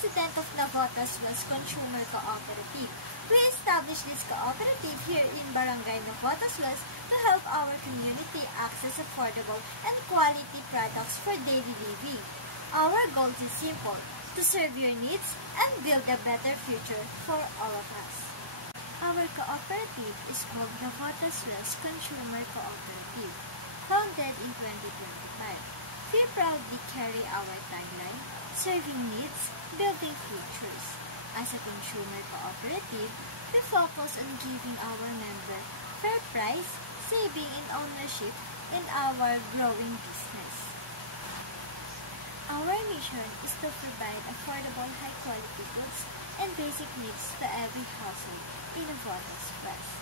president of Navotas West Consumer Cooperative. We established this cooperative here in Barangay Navotas West to help our community access affordable and quality products for daily living. Our goal is simple: to serve your needs and build a better future for all of us. Our cooperative is called Navotas West Consumer Cooperative, founded in 2025. We proudly carry our tagline, serving needs, building futures. As a consumer cooperative, we focus on giving our member fair price, saving and ownership in our growing business. Our mission is to provide affordable, high-quality goods and basic needs to every household in Navotas West.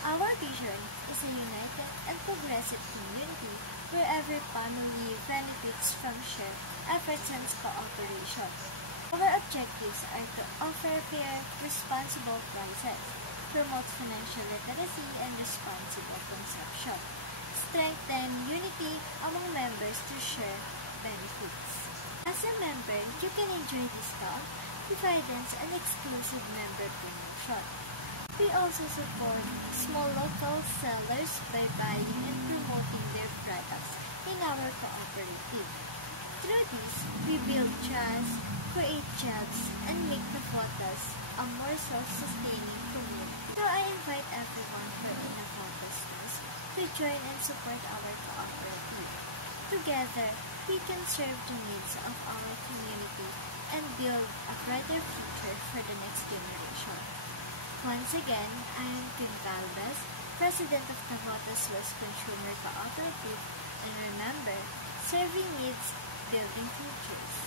Our vision is a united and progressive community where every family benefits from shared efforts and cooperation. Our objectives are to offer fair, responsible prices, promote financial literacy and responsible consumption, strengthen unity among members to share benefits. As a member, you can enjoy discount, dividends, and exclusive member promotion. We also support small local sellers by buying and promoting their products in our cooperative. Through this, we build trust, create jobs, and make Navotas a more self-sustaining community. So I invite everyone here in Navotas West to join and support our cooperative. Together, we can serve the needs of our community and build a brighter future for the next generation. Once again, I am Kim Galvez, President of Navotas West Consumer Cooperative, and remember, serving needs, building futures.